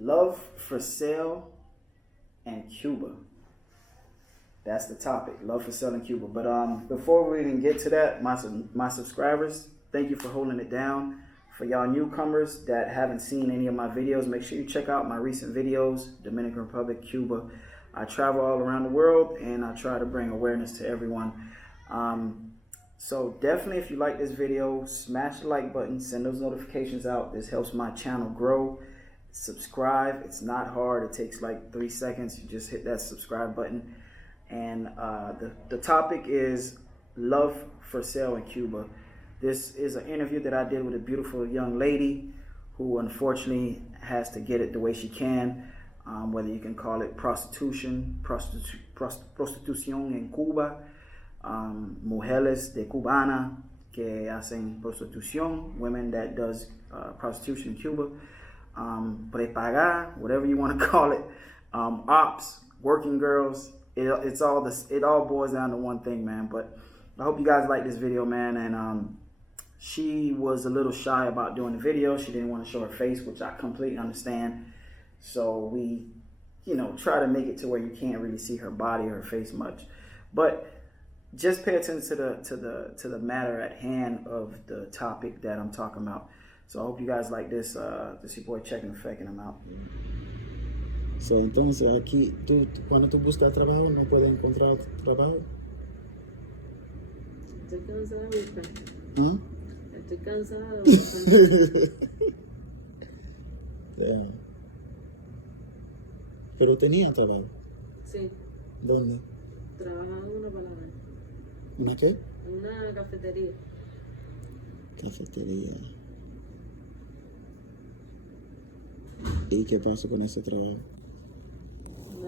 Love for sale in Cuba. That's the topic. Love for sale in Cuba. But before we even get to that, my subscribers, thank you for holding it down. For y'all newcomers that haven't seen any of my videos, make sure you check out my recent videos, Dominican Republic, Cuba. I travel all around the world and I try to bring awareness to everyone. So definitely, if you like this video, smash the like button, send those notifications out. This helps my channel grow. Subscribe. It's not hard. It takes like 3 seconds. You just hit that subscribe button. And the topic is love for sale in Cuba. This is an interview that I did with a beautiful young lady who unfortunately has to get it the way she can, whether you can call it prostitution en Cuba, mujeres de cubana que hacen prostitución, women that does prostitution in Cuba, prepagar, whatever you want to call it, ops, working girls. It all boils down to one thing, man. But I hope you guys like this video, man. And she was a little shy about doing the video. She didn't want to show her face, which I completely understand. So we, try to make it to where you can't really see her body or her face much. But just pay attention to the matter at hand of the topic that I'm talking about. So I hope you guys like this. This is your boy Checking Effect, and I'm out. So, entonces aquí, cuando tú buscas trabajo, no puedes encontrar trabajo. Estoy cansada de buscar. ¿Ah? Estoy cansada de buscar. Yeah. Pero tenía trabajo. Sí. ¿Dónde? Trabajaba en una palabra. ¿Una qué? En una cafetería. Cafetería. ¿Y qué pasó con ese trabajo?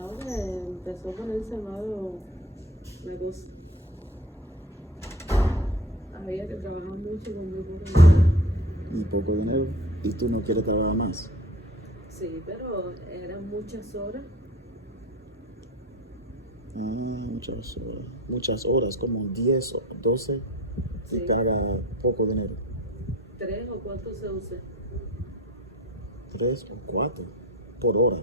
Ahora empezó a ponerse malo la cosa. Había que trabajar mucho con muy poco dinero. Muy poco dinero. ¿Y tú no quieres trabajar más? Sí, pero eran muchas horas. Muchas horas. Muchas horas, como 10 o 12. Sí. Y paga poco dinero. 3 o 4 se usa. 3 o 4 por hora.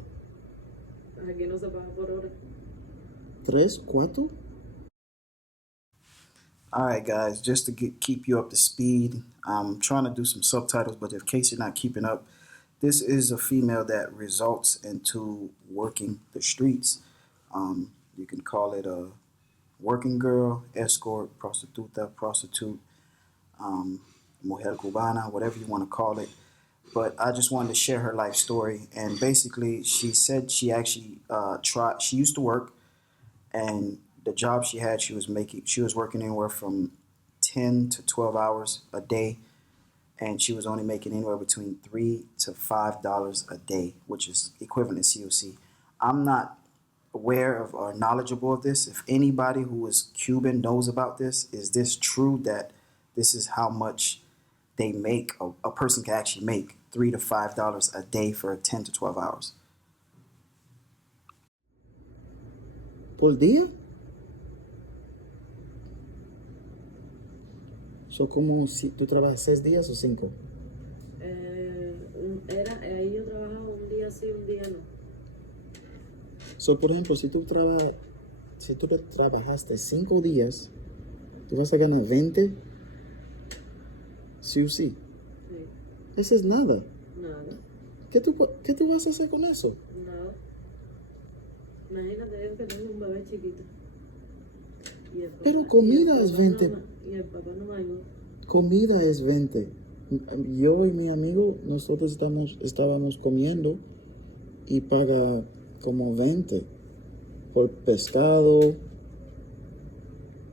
Aquí no se paga por hora. 3, 4? All right, guys, just to keep you up to speed, I'm trying to do some subtitles, but in case you're not keeping up, this is a female that results into working the streets. You can call it a working girl, escort, prostituta, prostitute, mujer cubana, whatever you want to call it. But I just wanted to share her life story. And basically, she said she actually she used to work, and the job she had, she was working anywhere from 10 to 12 hours a day. And she was only making anywhere between $3 to $5 a day, which is equivalent to COC. I'm not aware of or knowledgeable of this. If anybody who is Cuban knows about this, is this true that this is how much they make, a person can actually make $3 to $5 a day for 10 to 12 hours? ¿Por día? So, como si tú trabajas 6 días o 5? Ahí yo trabajaba un día sí, un día no. So, por ejemplo, si tú trabajaste 5 días, tú vas a ganar 20, sí o sí. Sí. Eso es nada. Nada. ¿Qué tú vas a hacer con eso? Nada. Imagínate yo que tengo un bebé chiquito. Y el papá, Pero comida es 20. Y el papá no me ayuda. Comida es 20. Yo y mi amigo, nosotros estábamos comiendo y paga como 20 por pescado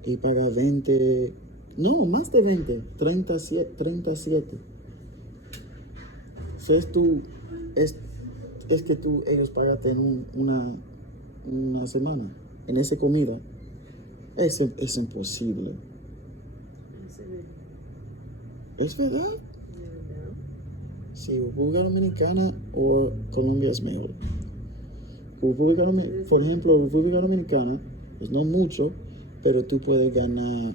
y paga 20, no, más de 20, 37. So es que ellos pagaste en una semana, en esa comida. Es imposible. Así mismo. ¿Es verdad? De verdad. Sí, República Dominicana o Colombia es mejor. Por ejemplo, República Dominicana, pues no mucho, pero tú puedes ganar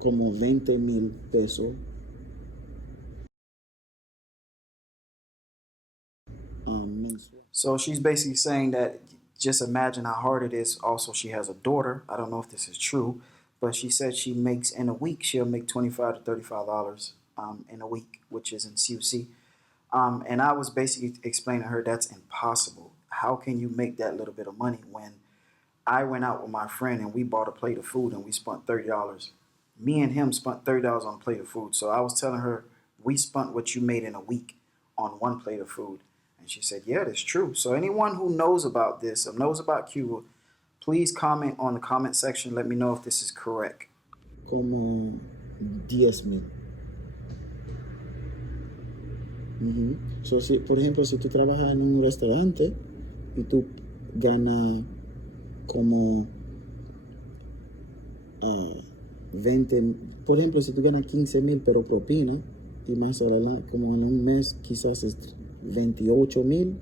como 20,000 pesos mensual. So she's basically saying that just imagine how hard it is. Also, she has a daughter. I don't know if this is true, but she said she makes in a week, she'll make $25 to $35 in a week, which is in CUC. And I was basically explaining to her that's impossible. How can you make that little bit of money when I went out with my friend and we bought a plate of food and we spent $30. Me and him spent $30 on a plate of food. So I was telling her, we spent what you made in a week on one plate of food. And she said, yeah, that's true. So anyone who knows about this or knows about Cuba, please comment on the comment section. Let me know if this is correct. Como 10,000. So, si, por ejemplo, si tú trabajas en un restaurante y tú ganas como 20, por ejemplo, si tú ganas 15,000 pero propina y más como en un mes quizás es 28,000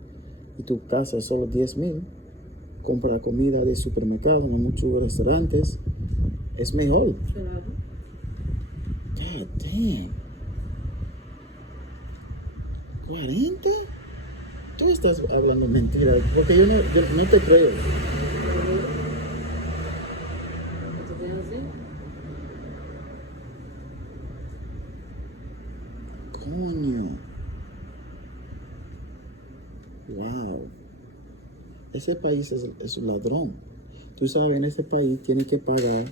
y tu casa es solo 10,000, compra comida de supermercado en muchos restaurantes, es mejor. Claro. God damn. 40? Tú estás hablando mentira, porque yo no te creo. ¿Tú tienes así? Coño. Wow. Ese país es un ladrón. Tú sabes, en ese país tiene que pagar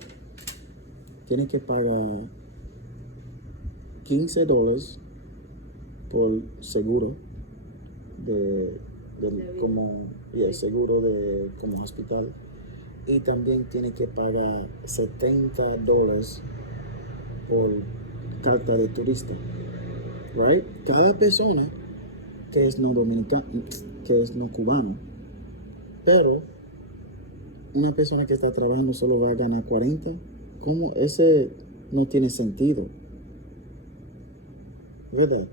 $15 por seguro como seguro de como hospital, y también tiene que pagar $70 por carta de turista, right? Cada persona que es no dominicano, que es no cubano, pero una persona que está trabajando solo va a ganar 40. ¿Cómo? Ese no tiene sentido, ¿verdad?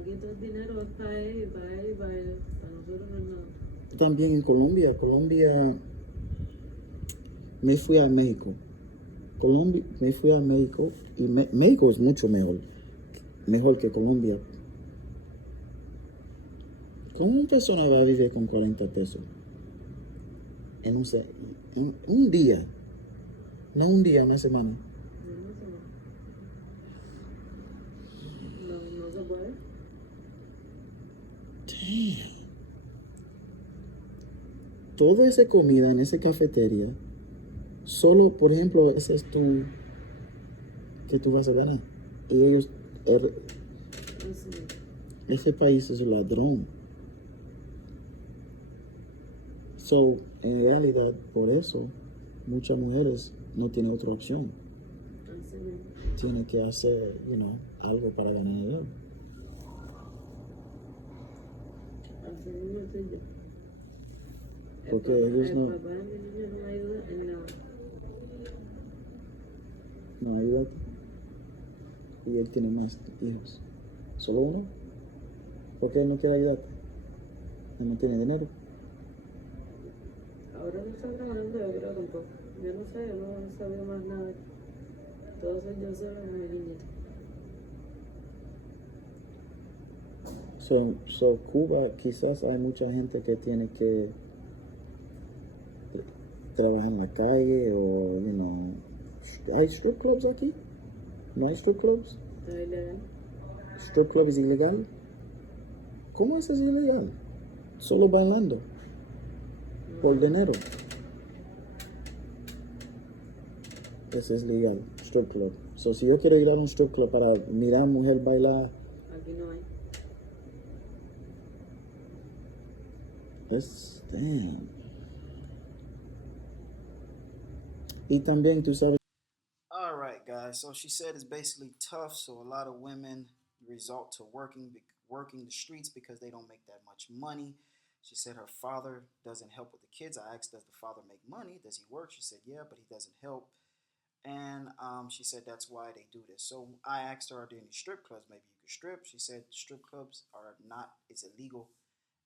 Aquí todo el dinero es para él, para él, para él. Para nosotros no es nada. También en Colombia, me fui a México. Me fui a México y México es mucho mejor que Colombia. ¿Cómo una persona va a vivir con 40 pesos? En un día, no un día, una semana. No se puede. Damn. Toda esa comida en esa cafetería, solo, por ejemplo, ese es que tú vas a ganar. Y ellos, ese país es un ladrón. So, en realidad, por eso, muchas mujeres no tienen otra opción. Tienen que hacer, algo para ganar dinero. Así mismo soy yo. Porque ellos no. El papá de mi niño no me ayuda en nada. No, ayúdate. Y él tiene más hijos. ¿Solo uno? ¿Por qué él no quiere ayudarte? Él no tiene dinero. Ahora no está trabajando, yo creo tampoco. Yo no sé, yo no he sabido más nada. Todo soy yo sola con mi niñita. So Cuba, quizás hay mucha gente que tiene que trabajar en la calle o, ¿hay strip clubs aquí? ¿No hay strip clubs? Está ilegal. ¿Strip club es ilegal? ¿Cómo eso es ilegal? Solo bailando. Por dinero. Eso es legal, strip club. So, si yo quiero ir a un strip club para mirar a una mujer bailar, Aquí no hay. damn. Y también tú sabes. All right, guys. So she said it's basically tough. So a lot of women resort to working the streets because they don't make that much money. She said her father doesn't help with the kids. I asked, does the father make money? Does he work? She said, yeah, but he doesn't help. And she said that's why they do this. So I asked her, are there any strip clubs? Maybe you could strip. She said strip clubs are not, it's illegal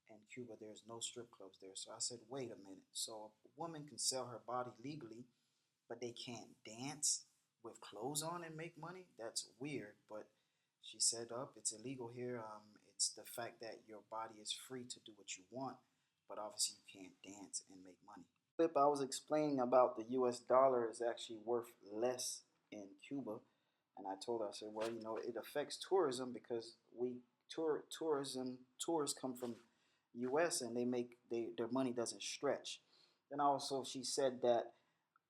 in Cuba. There's no strip clubs there. So I said, wait a minute. So a woman can sell her body legally, but they can't dance with clothes on and make money? That's weird. But she said, it's illegal here. it's the fact that your body is free to do what you want, but obviously you can't dance and make money. Clip I was explaining about the US dollar is actually worth less in Cuba. And I told her, I said, well, you know, it affects tourism because tourists come from US and their money doesn't stretch. Then also she said that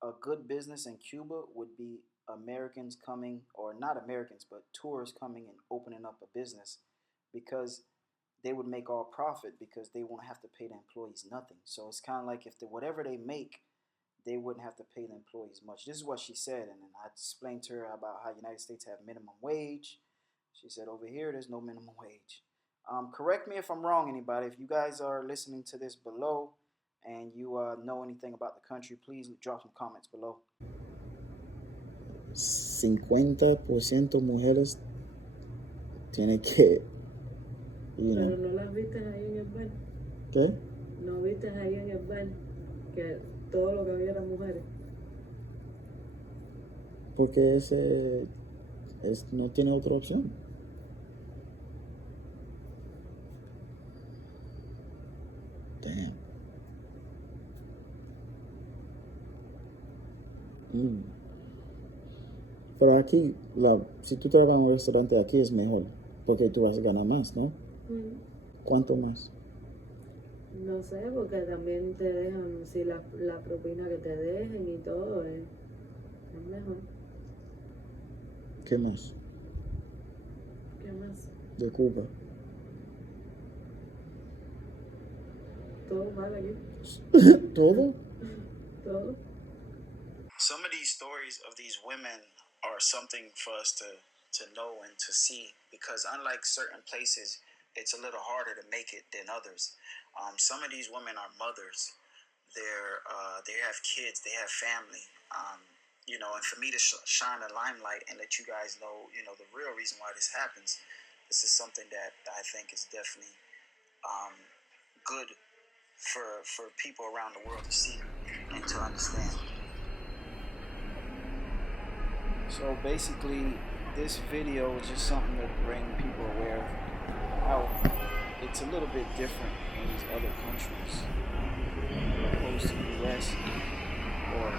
a good business in Cuba would be Americans coming, or not Americans, but tourists coming and opening up a business, because they would make all profit because they won't have to pay the employees nothing. So it's kind of like if whatever they make, they wouldn't have to pay the employees much. This is what she said, and then I explained to her about how United States have minimum wage. She said over here there's no minimum wage. Correct me if I'm wrong, anybody. If you guys are listening to this below and you know anything about the country, please drop some comments below. 50% mujeres tiene que, Pero no las viste ahí en el bar. ¿Qué? No viste ahí en el bar que todo lo que había eran mujeres. Porque no tiene otra opción. Damn. Pero aquí, si tú trabajas en un restaurante aquí es mejor, porque tú vas a ganar más, ¿no? ¿Cuánto más? No sé, porque también te dejan, si la propina que te dejen y todo es mejor. ¿Qué más? ¿Qué más? De Cuba. Todo vale aquí. ¿Todo? Todo. Some of these stories of these women are something for us to know and to see, because unlike certain places, it's a little harder to make it than others. Some of these women are mothers. They have kids. They have family. You know, and for me to shine a limelight and let you guys know, you know, the real reason why this happens, this is something that I think is definitely good for people around the world to see and to understand. So basically, this video is just something to bring people aware of how it's a little bit different in these other countries opposed to the US, or,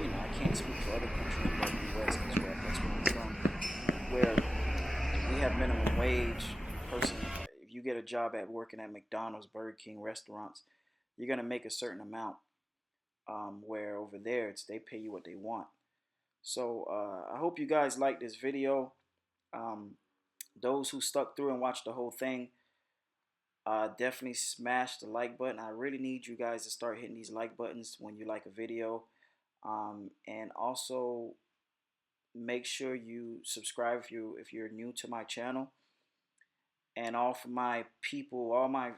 you know, I can't speak for other countries but the US because that's where I'm from, where we have minimum wage. If you get a job at working at McDonald's, Burger King, restaurants, you're gonna make a certain amount. Where over there, they pay you what they want. So I hope you guys like this video. Those who stuck through and watched the whole thing, definitely smash the like button. I really need you guys to start hitting these like buttons when you like a video. And also make sure you subscribe if you're new to my channel. And all for my people, all my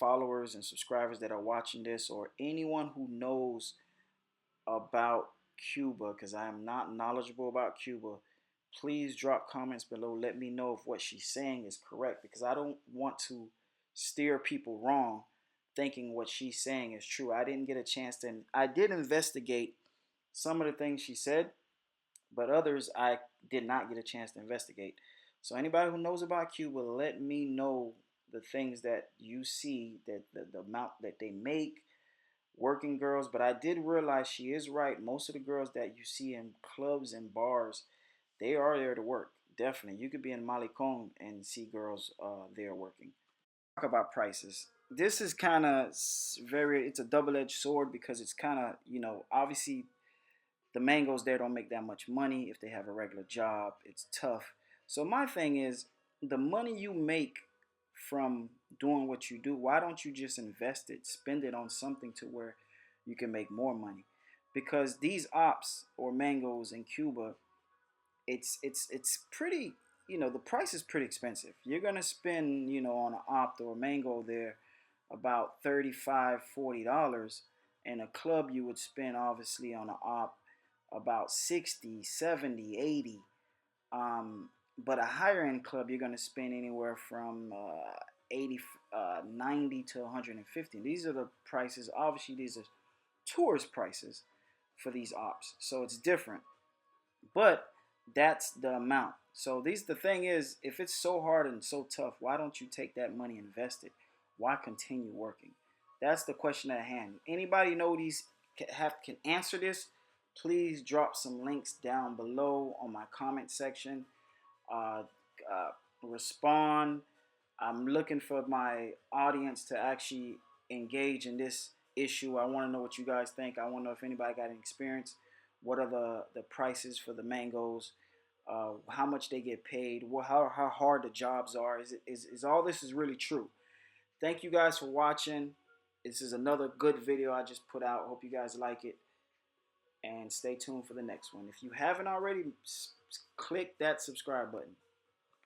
followers and subscribers that are watching this, or anyone who knows about Cuba, because I am not knowledgeable about Cuba, please drop comments below. Let me know if what she's saying is correct, because I don't want to steer people wrong thinking what she's saying is true. I didn't get a chance to, I did investigate some of the things she said, but others I did not get a chance to investigate. So anybody who knows about Cuba, let me know the things that you see, that the amount that they make, working girls. But I did realize she is right. Most of the girls that you see in clubs and bars, they are there to work. Definitely. You could be in Malecon and see girls there working. Talk about prices. This is kind of it's a double-edged sword, because it's kind of, you know, obviously the mangoes there don't make that much money. If they have a regular job, it's tough. So my thing is, the money you make from doing what you do, why don't you just invest it, spend it on something to where you can make more money? Because these ops or mangoes in Cuba, it's pretty, you know, the price is pretty expensive. You're gonna spend, you know, on an opt or a mango there about $35-$40. In a club you would spend obviously on an op about 60, 70, 80. But a higher end club, you're going to spend anywhere from 80, 90 to 150. These are the prices. Obviously, these are tourist prices for these ops. So it's different. But that's the amount. So the thing is, if it's so hard and so tough, why don't you take that money and invest it? Why continue working? That's the question at hand. Anybody know can answer this? Please drop some links down below on my comment section. Uh, Respond. I'm looking for my audience to actually engage in this issue. I want to know what you guys think. I want to know if anybody got an experience. What are the prices for the mangoes? How much they get paid? How hard the jobs are? Is all this is really true? Thank you guys for watching. This is another good video I just put out. Hope you guys like it. And stay tuned for the next one. If you haven't already, click that subscribe button.